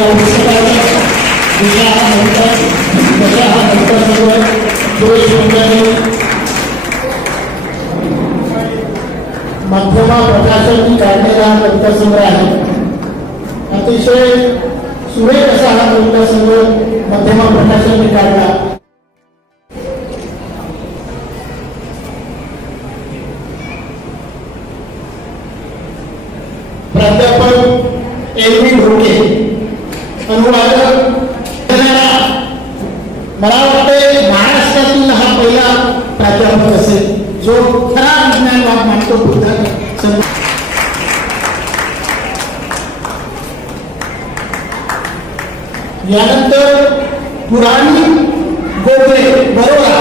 या पुस्तकाचा विषय हा नंतर सुरेश मंडळी मध्यमा प्रकाशननी काढलेला हा कवितासंग्रह आहे. अतिशय सुरेख असा हा कवितासंग्रह मध्यमा प्रकाशननी काढला. प्राध्यापक एलवी ढोके, अनुवादक मला वाटते महाराष्ट्रातील हा पहिला प्राध्यापक असेल जो खरा विज्ञानवाद मानतो. यानंतर पुराणी गोगरे बरोरा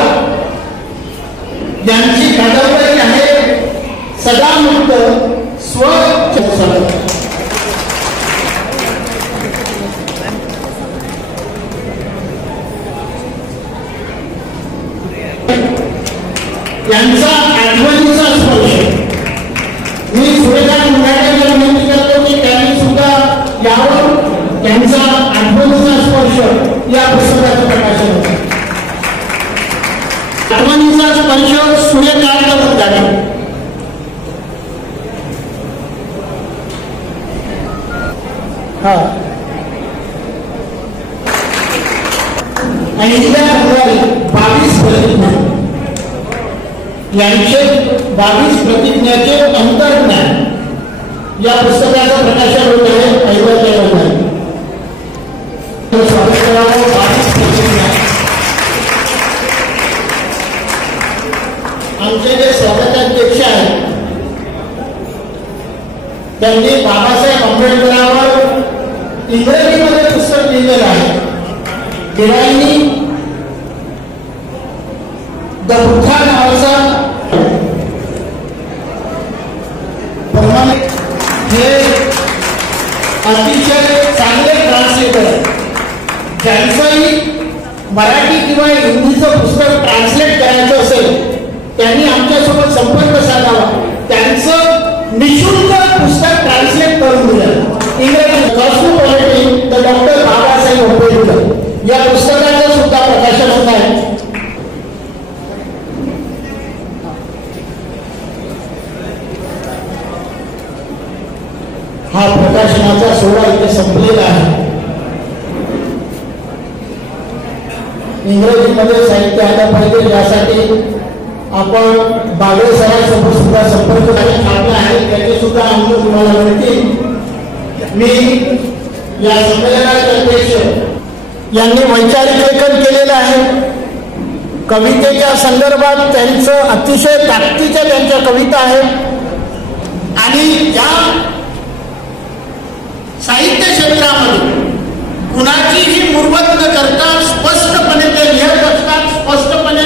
यांची कादंबरी आहे सदामुक्त स्वचर्चा. यांचा आठवणीचा स्पर्श. मी सुरेखांत मुंडाळेंना विनंती करतो की त्यांनी सुद्धा यावर त्यांचा आठवणीचा स्पर्श या पुस्तकाचं प्रकाशन होतं. आठवणीचा स्पर्श सूर्यकांत मुंडाळे. हा 22 प्रतिज्ञा यांचे 22 प्रतिज्ञाचे अंतर्ज्ञान या पुस्तकाचं प्रकाशन होत आहे. स्वागत करावं. 22 प्रतिज्ञा. आमचे जे स्वागताध्यक्ष आहेत त्यांनी बाबासाहेब आंबेडकरांवर इंग्रजीमध्ये पुस्तक लिहिलेलं आहे. गिराईनी द बुद्धा नावाचा हे अतिशय चांगले ट्रान्सलेटर ज्यांचंही मराठी किंवा हिंदीचं पुस्तक ट्रान्सलेट करायचं असेल त्यांनी आमच्यासोबत संपर्क साधावा. त्यांचं निःशुल्क पुस्तक ट्रान्सलेट करून दिलं. इंग्रजी कॉस्मोपॉलिटी द डॉक्टर बाबासाहेब आंबेडकर या पुस्तकाचं सुद्धा प्रकाशन होत आहे. हा प्रकाशनाचा सोहळा इथे संपलेला आहे. इंग्रजीमध्ये साहित्य आलं पाहिजे यासाठी आपण बागडे सरांसोबत सुद्धा संपर्क साधला आहे. त्याचे सुद्धा अनुभव तुम्हाला मिळतील. मी या संमेलनाचे अध्यक्ष यांनी वैचारिक लेखन केलेलं आहे. कवितेच्या संदर्भात त्यांचं अतिशय ताकदीच्या त्यांच्या कविता आहेत आणि या साहित्य क्षेत्रामध्ये कुणाचीही मुरवत न करता स्पष्टपणे ते लिहत असतात, स्पष्टपणे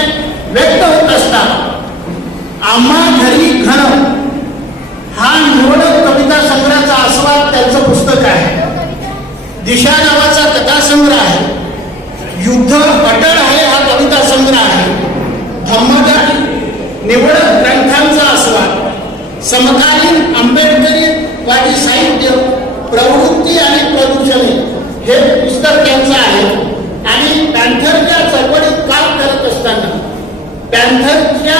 व्यक्त होत असतात. आम्हा घरी घन हा निवडक कविता संग्रहाचा आस्वाद त्यांचं पुस्तक आहे. दिशा नावाचा कथासंग्रह आहे. युद्ध अटळ आहे हा कविता संग्रह आहे. धम्मदारी निवडक ग्रंथांचा आस्वाद. समकालीन आंबेडकरीवादी साहित्य प्रवृत्ती आणि प्रदूषणे हे पुस्तक त्यांचं आहे. आणि पॅन्थरच्या चळवळीत काम करत असताना पॅन्थरच्या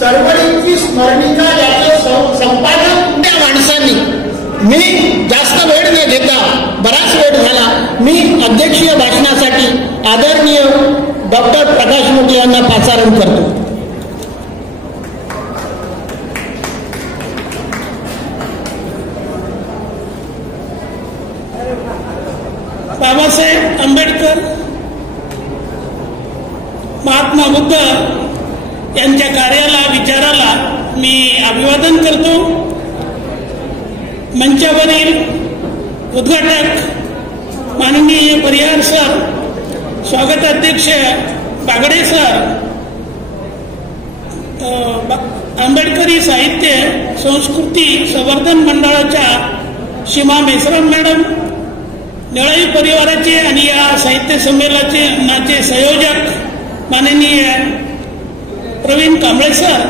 चळवळीची स्मरणिका याचं संपादन त्या माणसांनी. मी जास्त वेळ न घेता बराच वेळ झाला. मी अध्यक्षीय भाषणासाठी आदरणीय डॉक्टर प्रकाश मोटे यांना पाचारण करतो. बाबासाहेब आंबेडकर, महात्मा बुद्ध यांच्या कार्याला, विचाराला मी अभिवादन करतो. मंचावरील उद्घाटक माननीय परिहार सर, स्वागताध्यक्ष बागडे सर, आंबेडकरी साहित्य संस्कृती संवर्धन मंडळाच्या सीमा मेश्राम मॅडम, निळई परिवाराचे आणि या साहित्य संमेलनाचे संयोजक माननीय प्रवीण कांबळे सर,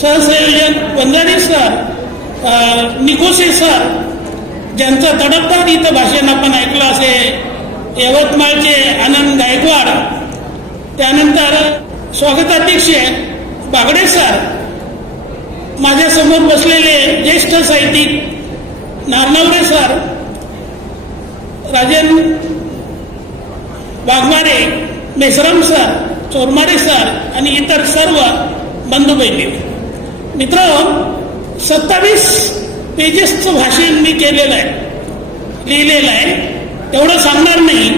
सहसंयोजक वंजारी सर, निकोसे सर, ज्यांचं तडफदार इथं भाषण आपण ऐकलं असे यवतमाळचे आनंद गायकवाड, त्यानंतर स्वागताध्यक्ष बागडे सर, माझ्या समोर बसलेले ज्येष्ठ साहित्यिक Naranaware sir, Rajan Waghmare, Meshram sir, Chormare sir आणि इतर सर्व बंधू बहिणी. मित्रांनो, 27 पेजेसचं भाषण मी केलेलं आहे, लिहिलेलं आहे. तेवढं सांगणार नाही,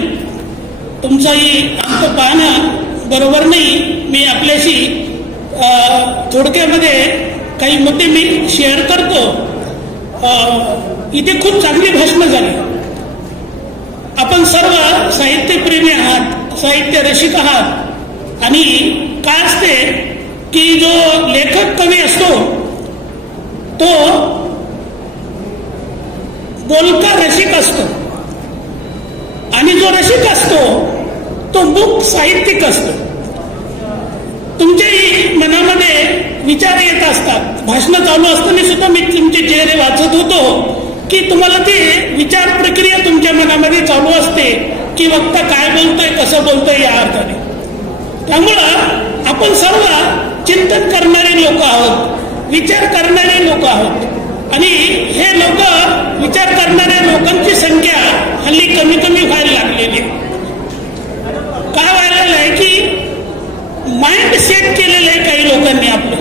तुमचाही अंक पाहणं बरोबर नाही. मी आपल्याशी थोडक्यामध्ये काही मुद्दे मी शेअर करतो. इथे खूप चांगली भाषणं झाली. आपण सर्व साहित्यप्रेमी आहात, साहित्य रसिक आहात. आणि काय असते की जो लेखक कवी असतो तो बोलका रसिक असतो आणि जो रसिक असतो तो मूक साहित्यिक असतो. तुमच्याही मनामध्ये विचार येत असतात. भाषणं चालू असताना सुद्धा मी तुमचे चेहरे वाचत होतो की तुम्हाला ती विचार प्रक्रिया तुमच्या मनामध्ये चालू असते की वक्ता काय बोलतोय, कसं बोलतोय या अर्थाने. त्यामुळं आपण सर्व चिंतन करणारे लोक आहोत, विचार करणारे लोक आहोत. आणि हे लोक, विचार करणाऱ्या लोकांची संख्या हल्ली कमी कमी व्हायला लागलेली. काय व्हायला आहे की माइंड सेट केलेलं आहे काही लोकांनी आपलं.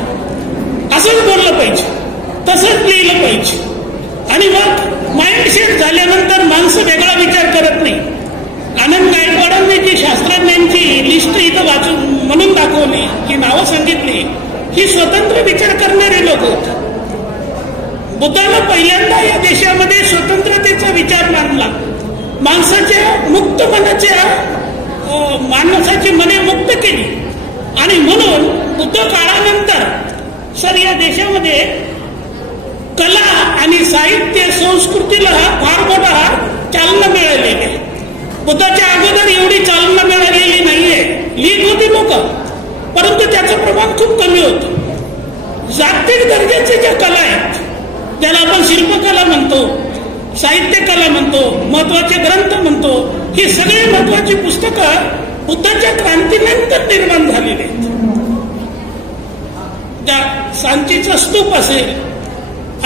असंच बोललं पाहिजे, तसंच लिहिलं पाहिजे. आणि मग माइंड सेट झाल्यानंतर माणसं वेगळा विचार करत नाही. आनंद गायकवाडांनी जी शास्त्रज्ञांची लिस्ट इथं वाचून म्हणून दाखवली, जी नावं सांगितली, ही स्वतंत्र विचार करणारे लोक होते. बुद्धानं पहिल्यांदा या देशामध्ये स्वतंत्रतेचा विचार मांडला. माणसाच्या मुक्त माणसाची मने मुक्त केली. आणि म्हणून बुद्ध काळानंतर सर या देशामध्ये कला आणि साहित्य संस्कृतीला फार मोठा चालना मिळालेली आहे. बुद्धाच्या अगोदर एवढी चालना मिळालेली नाहीये. लिहित होती लोक, परंतु त्याचं प्रमाण खूप कमी होतं. जागतिक दर्जाचे ज्या कला आहेत, ज्याला आपण शिल्पकला म्हणतो, साहित्य कला म्हणतो, महत्वाचे ग्रंथ म्हणतो, ही सगळी महत्वाची पुस्तकं बुद्धाच्या क्रांतीनंतर निर्माण झालेली आहेत. त्या सांचीचा स्तूप असेल,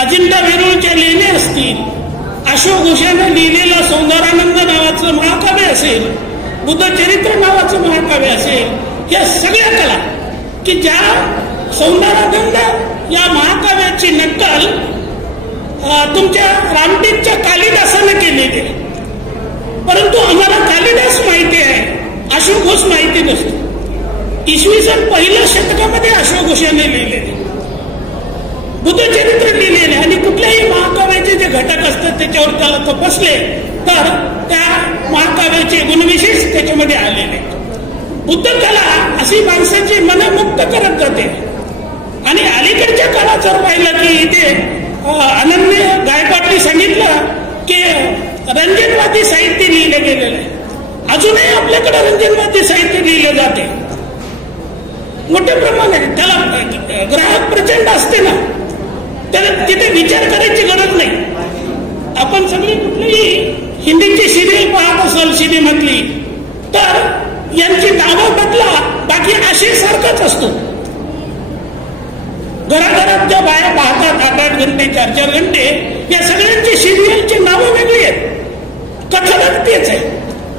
अजिंठा वेरूळच्या लेण्या असतील, अशोक घोषाने लिहिलेला सौंदरानंद नावाचं महाकाव्य असेल, बुद्ध चरित्र नावाचं महाकाव्य असेल, या सगळ्या कला की ज्या सौंदरानंद या महाकाव्याची नक्कल तुमच्या रामटेकच्या कालिदासानं केलेली आहे. परंतु आम्हाला कालिदास माहिती आहे, अशोक घोष माहिती नसतो. इसवी सन 1 शतकामध्ये अशोक घोषाने लिहिलेले बुद्ध चरित्र लिहिलेले. आणि कुठल्याही महाकाव्याचे जे घटक असतात त्याच्यावर त्याला तपासले तर त्या महाकाव्याचे गुणविशेष त्याच्यामध्ये आलेले. बुद्ध कला अशी माणसाची मनं मुक्त करत जाते. आणि अलीकडच्या काळात जर पाहिलं की इथे अनन्य गायकवाडनी सांगितलं की रंजनवादी साहित्य लिहिलं गेलेलं आहे. अजूनही आपल्याकडे रंजनवादी साहित्य लिहिलं जाते मोठ्या प्रमाणात. त्याला ग्राहक प्रचंड असते ना, त्याला तिथे विचार करायची गरज नाही. आपण सगळी कुठलीही हिंदीची सिरियल पाहत असाल सिनेमातली तर यांची नावं बदला, बाकी आशय सारखाच असतो. घराघरात ज्या बाया पाहतात 8-8 घंटे 4-4 घंटे, या सगळ्यांची सिरियलची नावं वेगळी आहेत, कथानक तेच आहे.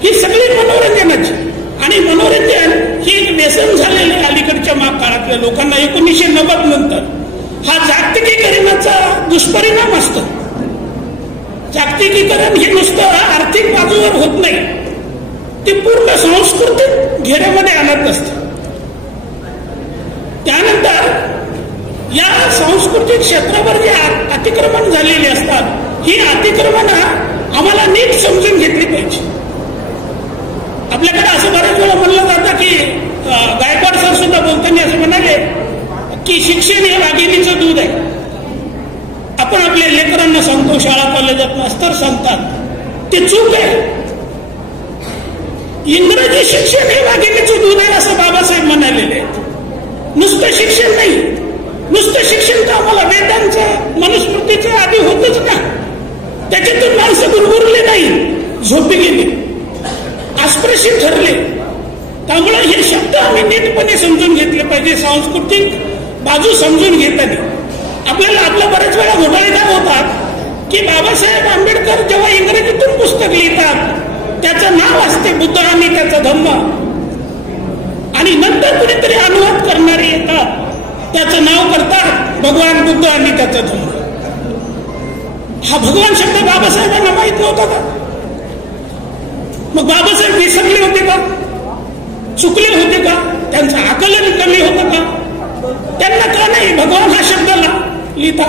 ही सगळी मनोरंजनाची. आणि मनोरंजन ही एक व्यसन झालेलं आहे अलीकडच्या काळातल्या लोकांना. 1990 नंतर हा जागतिकीकरणाचा दुष्परिणाम असतो. जागतिकीकरण हे नुसतं आर्थिक बाजूवर होत नाही, ते पूर्ण सांस्कृतिक घेऱ्यामध्ये आणत असतं. त्यानंतर या सांस्कृतिक क्षेत्रावर जे अतिक्रमण झालेली असतात, ही अतिक्रमणं आम्हाला नीट समजून घेतली पाहिजे. आपल्याकडे असं बऱ्याच वेळा म्हणलं जातं की गायकवाड सर सुद्धा बोलताना असं म्हणाले की शिक्षण हे वाघिणीचं दूध आहे. आपण आपल्या लेकरांना सांगतो, शाळा कॉलेजात मास्तर सांगतात, ते चूक आहे. इंग्रजी शिक्षण हे वाघिणीचं दूध आहे असं बाबासाहेब म्हणालेले आहेत. नुसतं शिक्षण नाही, नुसतं शिक्षण तर आम्हाला वेदांचं मनुस्मृतीचं आधी होतच ना, त्याच्यातून झोपी गेले, अस्पृश्य ठरले. त्यामुळे हे शब्द आम्ही नीटपणे समजून घेतले पाहिजे. सांस्कृतिक बाजू समजून घेताना आपल्याला आपला बऱ्याच वेळा घोटाळे होतात की बाबासाहेब आंबेडकर जेव्हा इंग्रजीतून पुस्तक लिहितात त्याचं नाव असते बुद्ध आणि त्याचा धम्म, आणि नंतर कुणीतरी अनुवाद करणारे येतात त्याचं नाव करतात भगवान बुद्ध आणि त्याचा धम्म. हा भगवान शब्द बाबासाहेबांना माहित नव्हता का? मग बाबासाहेब विसरले होते का? चुकले होते का? त्यांचं आकलन कमी होतं का? त्यांना का नाही भगवान हा शब्द लिहिता?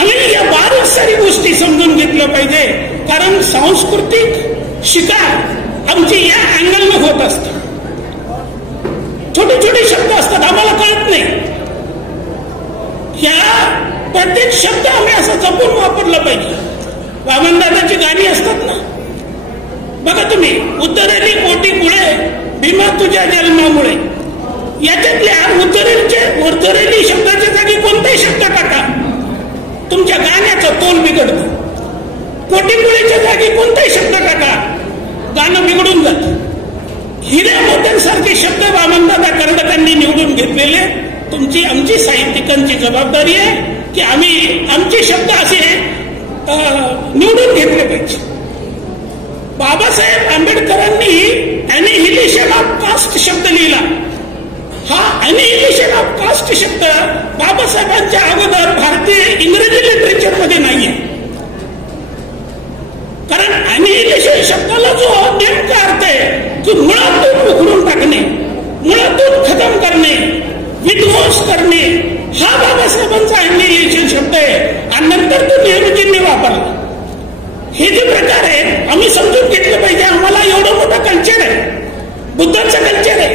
आम्ही या बारीक सारी गोष्टी समजून घेतल्या पाहिजे, कारण सांस्कृतिक शिकार आमची या अँगलनं होत असते. छोटे छोटे शब्द असतात, आम्हाला कळत नाही. या प्रत्येक शब्द आम्ही असं जपून वापरला पाहिजे. वामनदादाची गाणी असतात ना, बघा तुम्ही, उतरली कोटी मुळे भीमा तुझ्या जन्मामुळे. याच्यातल्या उतरली शब्दाच्या जागी कोणताही शब्द टाका, तुमच्या गाण्याचं तोल बिघडतं. कोटीमुळेच्या जागी कोणताही शब्द टाका, गाणं बिघडून जातं. हिऱ्या मोत्यांसारखे शब्द वामनदादा कर्डकांनी निवडून घेतलेले. तुमची आमची साहित्यिकांची जबाबदारी आहे की आम्ही आमचे शब्द असे निवडून घेतले पाहिजे. बाबासाहेब आंबेडकरांनी ॲनिहिलेशन ऑफ कास्ट शब्द लिहिला. हा ॲनिहिलेशन ऑफ कास्ट शब्द बाबासाहेबांच्या अगोदर भारतीय इंग्रजी लिटरेचर मध्ये नाहीये. कारण ॲनिहिलेशन शब्दाला जो नेमका अर्थ आहे की मुळातून उखडून टाकणे, मुळातून खतम करणे, विध्वंस करणे, हा बाबासाहेबांचा ॲनिहिलेशन शब्द आहे. आणि नंतर तो नेहरूजींनी वापरला. हे जे प्रकार आहे आम्ही समजून घेतलं पाहिजे. आम्हाला एवढं मोठं कल्चर आहे, बुद्धाचं कल्चर आहे,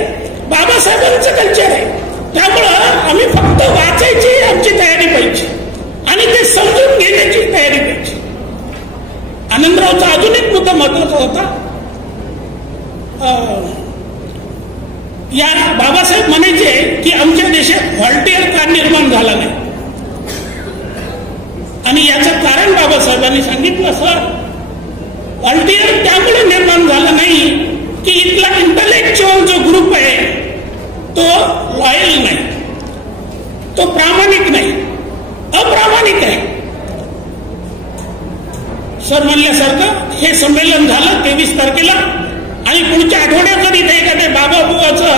बाबासाहेबांचं कल्चर आहे. त्यामुळं आम्ही फक्त वाचायची आमची तयारी पाहिजे आणि ते समजून घेण्याची तयारी पाहिजे. आनंदरावचा अजून एक मुद्दा महत्वाचा होता. या बाबासाहेब म्हणायचे की आमच्या देशात व्हॉल्टियर का निर्माण झाला नाही, आणि याचं कारण बाबासाहेबांनी सांगितलं. सर, व्हॉल्टियर त्यामुळे निर्माण झाला नाही की इथला इंटलेक्च्युअल जो ग्रुप आहे तो लॉयल नाही, तो प्रामाणिक नाही, अप्रामाणिक आहे. सर म्हणल्यासारखं हे संमेलन झालं 23 तारखेला, आणि पुढच्या आठवड्यात जर इथे एखाद्या बाबाबुवाचा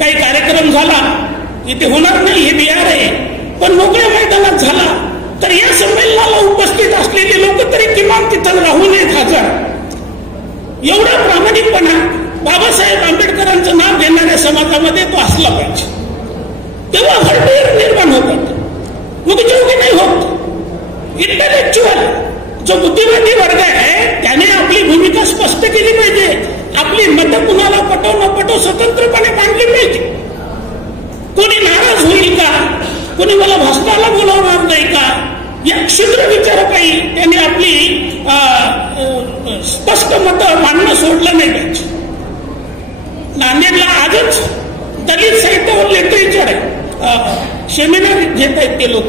काही कार्यक्रम झाला, इथे होणार नाही हे बिहार आहे, पण मोकळ्या मैदानात झाला, तर या संमेलनाला उपस्थित असलेले लोक तरी किमान तिथं राहू नयेत 1000. एवढा प्रामाणिकपणा बाबासाहेब आंबेडकरांचं नाव घेणाऱ्या समाजामध्ये तो असला पाहिजे. तेव्हा व्हॉल्टियर निर्माण होतात, मुखजोगी नाही होत. इंटलेक्च्युअल जो बुद्धिवादी वर्ग आहे त्याने आपली भूमिका स्पष्ट केली पाहिजे. आपली मतं कुणाला पटो न पटो स्वतंत्रपणे मांडली पाहिजे. कोणी नाराज होईल का, कोणी मला भाषणाला बोलावणार नाही का, या क्षुद्र विचारकाही त्यांनी आपली स्पष्ट मतं मांडणं सोडलं नाही पाहिजे. नांदेडला आजच दलित साहित्यावर लिटरेचर आहे, सेमिनार घेत आहेत ते लोक.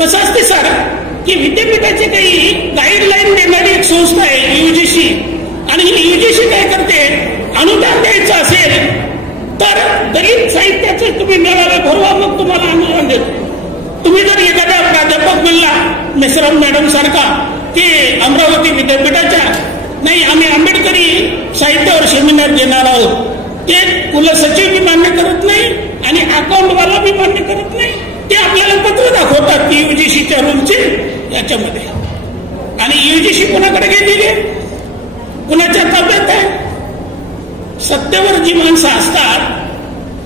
कसं असते सर की विद्यापीठाचे काही गाईडलाईन देणारी एक संस्था आहे युजीसी, आणि ही युजीसी काय करते, अनुदान द्यायचं असेल तर दलित साहित्याचे तुम्ही मेळावे भरवा, मग तुम्हाला अनुदान देतो. तुम्ही जर एखाद्या प्राध्यापक मिळला मेसराम मॅडम सारखा की अमरावती विद्यापीठाच्या, नाही आम्ही आंबेडकरी साहित्यावर सेमिनार देणार आहोत, ते कुलसचिव बी मान्य करत नाही आणि अकाउंटवाला बी मान्य करत नाही. ते आपल्याला पत्र दाखवतात की युजीसीच्या रूलचे याच्यामध्ये, आणि युजीसी कोणाकडे गेलेली आहे, कुणाच्या ताब्यात आहे. सत्तेवर जी माणसं असतात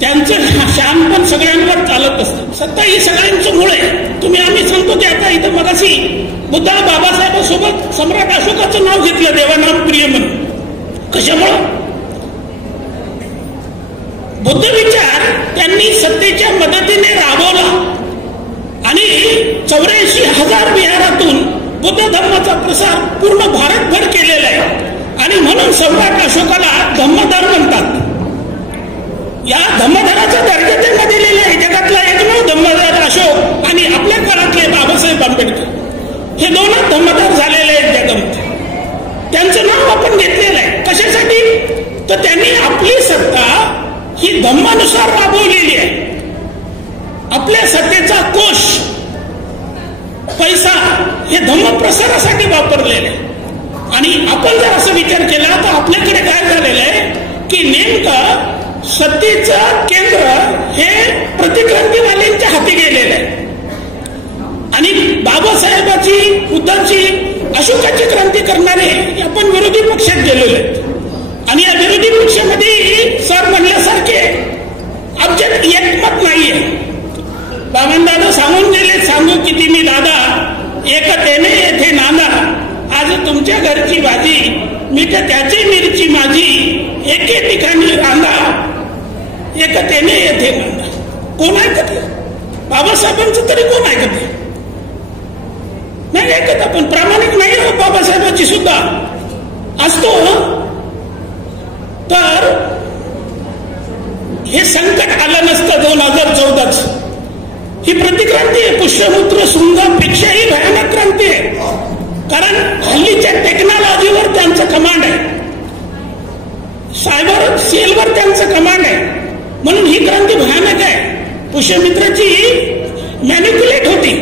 त्यांचं शानपण सगळ्यांवर चालत असतं. सत्ता ही सगळ्यांचं मूळ आहे. आम्ही सांगतो की आता इथं मगाशी बुद्धा बाबासाहेबांसोबत सम्राट अशोकाचं नाव घेतलं देवानाम प्रिय म्हणून. कशामुळं? बुद्ध विचार त्यांनी सत्तेच्या मदतीने राबवला आणि 84,000 विहारातून बुद्ध धर्माचा प्रसार पूर्ण भारतभर केलेला आहे. आणि म्हणून सम्राट अशोकाला धम्मधर म्हणतात. या धम्मधराचा दर्जा त्यांना दिलेला आहे. जगातला एकमेव धम्मधर अशोक आणि आपल्या काळातले बाबासाहेब आंबेडकर, हे दोनच धम्मधर झालेले आहेत जगामध्ये. प्रसारासाठी वापरलेलं आहे. आणि आपण जर असं विचार केला तर आपल्याकडे काय झालेलं आहे की नेमकं सत्तेचं केंद्र हे प्रतिक्रांतीवाल्यांच्या हाती गेलेलं आहे. आणि बाबासाहेबाची, बुद्धाची, अशोकाची क्रांती करणारे आपण विरोधी पक्षात गेलेलो आहेत. आणि या विरोधी पक्षामध्ये सर म्हणल्यासारखे आमच्यात एकमत नाहीये. बाबांदादा सांगून गेले, सांगू किती मी दादा, एकतेने येथे नांदा, आज तुमच्या घरची भाजी, मीठ त्याची मिरची माझी, एके ठिकाणी रांदा, एकतेने येथे नांदा. कोण ऐकत? बाबासाहेबांचं तरी कोण ऐकत? नाही ऐकत. आपण प्रामाणिक नाही आहोत बाबासाहेबांची सुद्धा. असतो तर हे संकट आलं नसतं 2014च. ही प्रतिक्रांती आहे, पुष्यमूत्र शृंगापेक्षाही भयानक क्रांती आहे. कारण हल्लीच्या टेक्नॉलॉजीवर त्यांचं कमांड आहे, सायबर सेलवर त्यांचं कमांड आहे. म्हणून ही क्रांती भयानक आहे. पुष्यमित्राची मॅनिप्युलेट होती.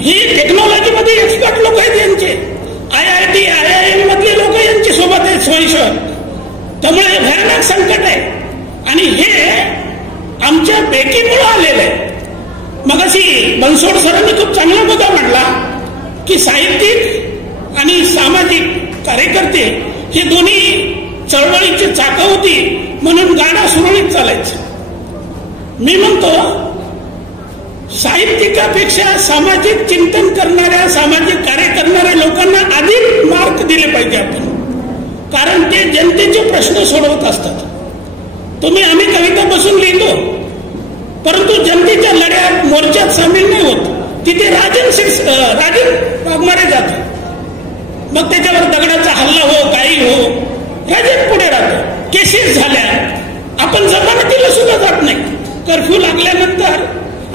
ही टेक्नॉलॉजीमध्ये एक्सपर्ट लोक आहेत यांचे, IIT, IIM मधले लोक यांच्या सोबत आहेत स्वयंसेवक. त्यामुळे भयानक संकट आहे. आणि हे आमच्या बेकीमुळे आलेलं आहे. मग अशी बनसोड सरांनी खूप चांगला मुद्दा मांडला की साहित्यिक आणि सामाजिक कार्यकर्ते हे दोन्ही चळवळीची चाकं होती, म्हणून गाडा सुरळीत चालायचं. मी म्हणतो साहित्यिकापेक्षा सामाजिक चिंतन करणाऱ्या, सामाजिक कार्य करणाऱ्या लोकांना अधिक मार्क दिले पाहिजे आपण. कारण ते जनतेचे प्रश्न सोडवत असतात. आम्ही कविता बसून लिहितो, परंतु जनतेच्या लढ्यात, मोर्चात सामील नाही होत. तिथे राजन वाघमारे जातो. मग त्याच्यावर दगडाचा हल्ला हो, काही हो, राजन पुढे राहतो. केसेस झाल्या, आपण जमानतीला सुद्धा जात नाही. कर्फ्यू लागल्यानंतर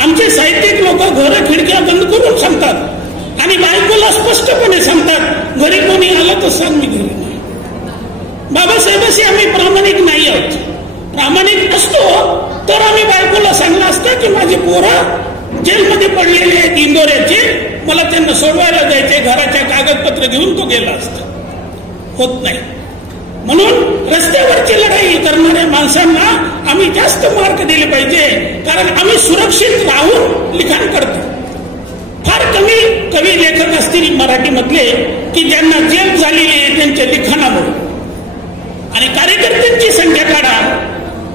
आमचे साहित्यिक लोक घरं खिडक्या बंद करून सांगतात आणि बायकोला स्पष्टपणे सांगतात, घरी कोणी आलं तर सांग, मी घरी नाही. बाबासाहेबांशी आम्ही प्रामाणिक नाही आहोत. प्रामाणिक असतो तर आम्ही बायकोला सांगलं असतं की माझे पोरं जेलमध्ये पडलेले आहेत इंदोऱ्याचे, मला त्यांना सोडवायला जायचे, घराच्या कागदपत्र घेऊन तो गेला असता. होत नाही. म्हणून रस्त्यावरची लढाई करणाऱ्या माणसांना आम्ही जास्त मार्क दिले पाहिजे. कारण आम्ही सुरक्षित राहून लिखाण करतो. फार कमी कवी लेखक असतील मराठीमधले की ज्यांना जेल झालेली आहे त्यांच्या लिखाणामुळे. आणि कार्यकर्त्यांची संख्या काढा,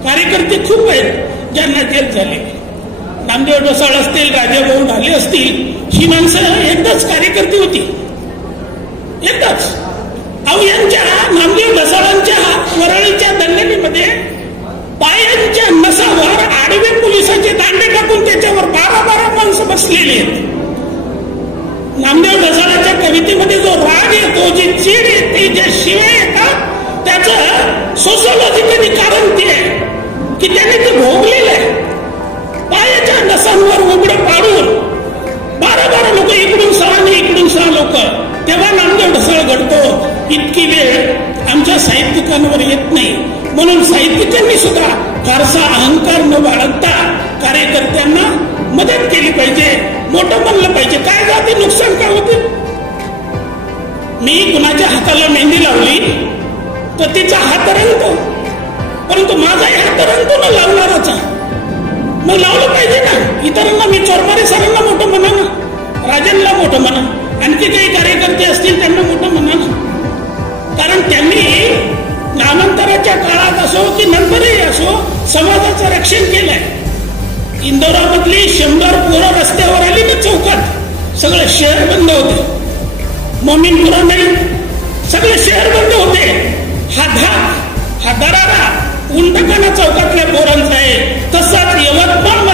कार्यकर्ते खूप आहेत ज्यांना जेल झाले. नामदेव ढसाळ असतील, राजाभाऊ ढाले असतील, ही माणसं एकदाच कार्यकर्ते होती, एकदाच. अहो यांच्या नामदेव ढसाळांच्या वरळीच्या दंडणीमध्ये पायांच्या नसावर आडवे पोलिसांचे दांडे टाकून त्याच्यावर 12 माणसं बसलेली आहेत. नामदेव ढसाळांच्या कवितेमध्ये जो राग येतो, जी चीड येते, ज्या शिवाय येतात, त्याचं सोशॉलॉजिकली कारण ते आहे की त्याने ते भोगलेलं आहे. पायाच्या नसांवर उघडं पाडून 12 लोक, इकडून 6 आणि इकडून 6 लोक, तेव्हा नामदेव ढसाळ घडतो. इतकी वेळ आमच्या साहित्यिकांवर येत नाही. म्हणून साहित्यिकांनी सुद्धा फारसा अहंकार न बाळगता कार्यकर्त्यांना मदत केली पाहिजे, मोठं बनलं पाहिजे. काय जाते नुकसान काय होते? मी कुणाच्या हाताला मेहंदी लावली तर तिचा हात रंगतो, परंतु माझाही हात रंगतो ना लावणाराचा. मग लावलं पाहिजे ना. इतरांना मी चोरमारे सरांना मोठं म्हणा ना, राजनला मोठं म्हणा, आणखी काही कार्यकर्ते असतील त्यांना मोठं म्हणा ना. कारण त्यांनी नामांतराच्या काळात असो की नंतरही असो समाजाचं रक्षण केलंय. इंदोरामधली 100 पोरं रस्त्यावर आली ना चौकात, सगळं शहर बंद होते. मोमीनपुरा नाही, सगळे शहर बंद होते. हा धाक, हा दरारा उंटकाना चौकातल्या पोरांचा आहे. तसाच यवतमाळ